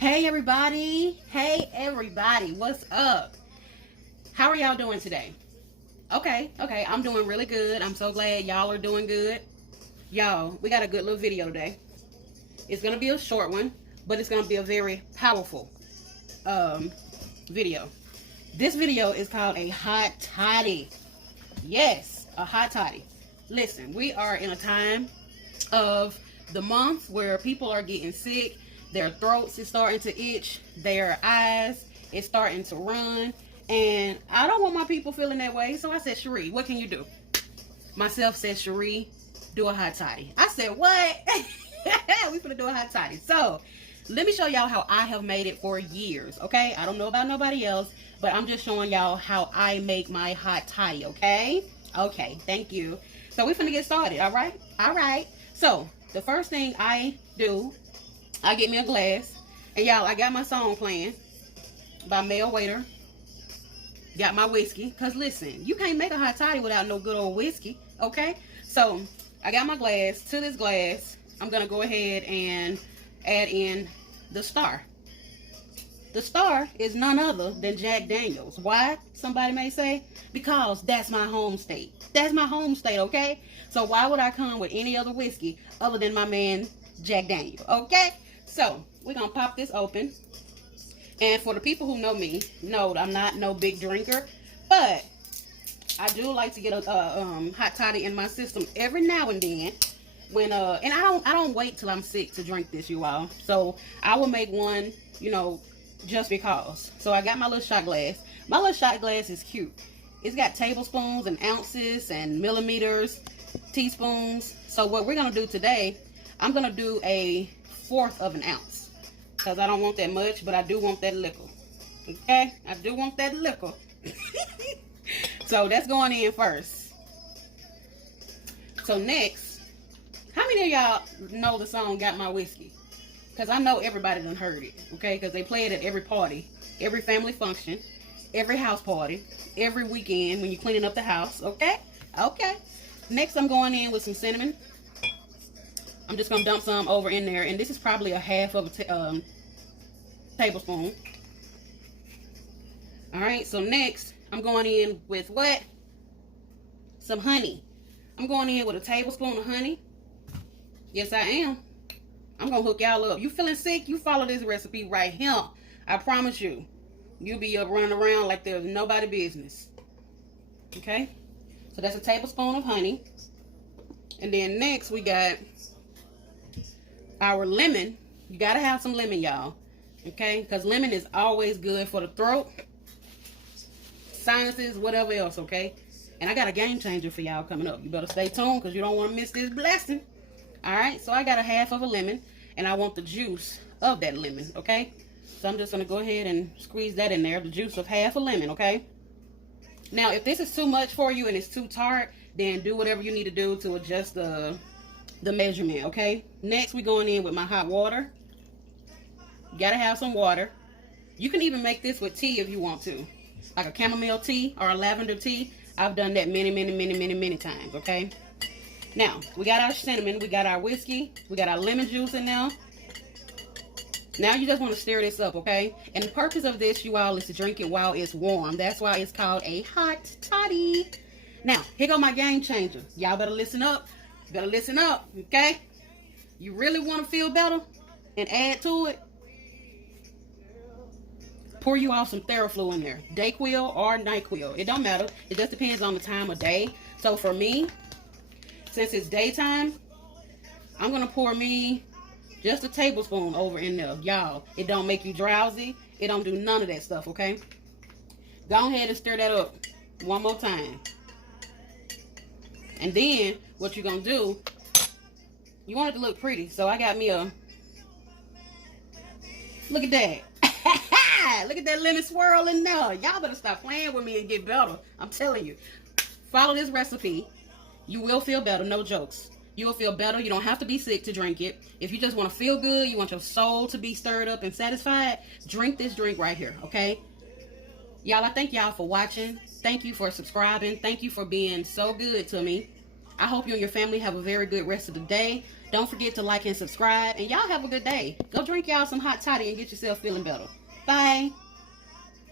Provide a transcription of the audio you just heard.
Hey everybody, what's up? How are y'all doing today? Okay, I'm doing really good. I'm so glad y'all are doing good. Y'all, we got a good little video today. It's gonna be a short one, but it's gonna be a very powerful video. This video is called a hot toddy. Yes, a hot toddy. Listen, we are in a time of the month where people are getting sick. Their throats is starting to itch. Their eyes is starting to run. And I don't want my people feeling that way. So I said, Cherie, what can you do? Myself said, Cherie, do a hot toddy. I said, what? We finna do a hot toddy. So let me show y'all how I have made it for years, okay? I don't know about nobody else, but I'm just showing y'all how I make my hot toddy, okay? Okay, thank you. So we finna get started, all right? All right. So the first thing I do, I get me a glass. And y'all, I got my song playing by Mel Waiter. Got my whiskey. Because listen, you can't make a hot toddy without no good old whiskey. Okay? So, I got my glass. To this glass, I'm going to go ahead and add in the star. The star is none other than Jack Daniels. Why? Somebody may say. Because that's my home state. That's my home state, okay? So, why would I come with any other whiskey other than my man Jack Daniels? Okay? So, we're going to pop this open. And for the people who know me, know I'm not no big drinker. But I do like to get a hot toddy in my system every now and then. When and I don't wait till I'm sick to drink this, you all. So, I will make one, you know, just because. So, I got my little shot glass. My little shot glass is cute. It's got tablespoons and ounces and millimeters, teaspoons. So, what we're going to do today, I'm going to do a 1/4 of an ounce because I don't want that much, but I do want that liquor. Okay, I do want that liquor. So that's going in first. So next, how many of y'all know the song Got My Whiskey? Because I know everybody done heard it. Okay, because they play it at every party, every family function, every house party, every weekend when you're cleaning up the house. Okay. Next, I'm going in with some cinnamon. I'm just going to dump some over in there. And this is probably a 1/2 of a tablespoon. Alright, so next, I'm going in with what? Some honey. I'm going in with a tablespoon of honey. Yes, I am. I'm going to hook y'all up. You feeling sick? You follow this recipe right here. I promise you. You'll be up running around like there's nobody business. Okay? So that's a tablespoon of honey. And then next, we got our lemon. You gotta have some lemon, y'all. Okay? Because lemon is always good for the throat, sinuses, whatever else, okay? And I got a game changer for y'all coming up. You better stay tuned because you don't want to miss this blessing. Alright? So I got a 1/2 of a lemon. And I want the juice of that lemon, okay? So I'm just going to go ahead and squeeze that in there. The juice of 1/2 a lemon, okay? Now, if this is too much for you and it's too tart, then do whatever you need to do to adjust the measurement, okay? Next, we're going in with my hot water. You gotta have some water. You can even make this with tea if you want to. Like a chamomile tea or a lavender tea. I've done that many times, okay? Now, we got our cinnamon. We got our whiskey. We got our lemon juice in there. Now, you just want to stir this up, okay? And the purpose of this, you all, is to drink it while it's warm. That's why it's called a hot toddy. Now, here go my game changer. Y'all better listen up. Better listen up, okay? You really want to feel better and add to it? Pour you off some Theraflu in there. Dayquil or NyQuil. It don't matter. It just depends on the time of day. So for me, since it's daytime, I'm going to pour me just a tablespoon over in there. Y'all, it don't make you drowsy. It don't do none of that stuff, okay? Go ahead and stir that up one more time. And then, what you're going to do, you want it to look pretty. So, I got me a, look at that. Look at that lemon swirl in there. Y'all better stop playing with me and get better. I'm telling you. Follow this recipe. You will feel better. No jokes. You will feel better. You don't have to be sick to drink it. If you just want to feel good, you want your soul to be stirred up and satisfied, drink this drink right here, okay? Y'all, I thank y'all for watching. Thank you for subscribing. Thank you for being so good to me. I hope you and your family have a very good rest of the day. Don't forget to like and subscribe. And y'all have a good day. Go drink y'all some hot toddy and get yourself feeling better. Bye.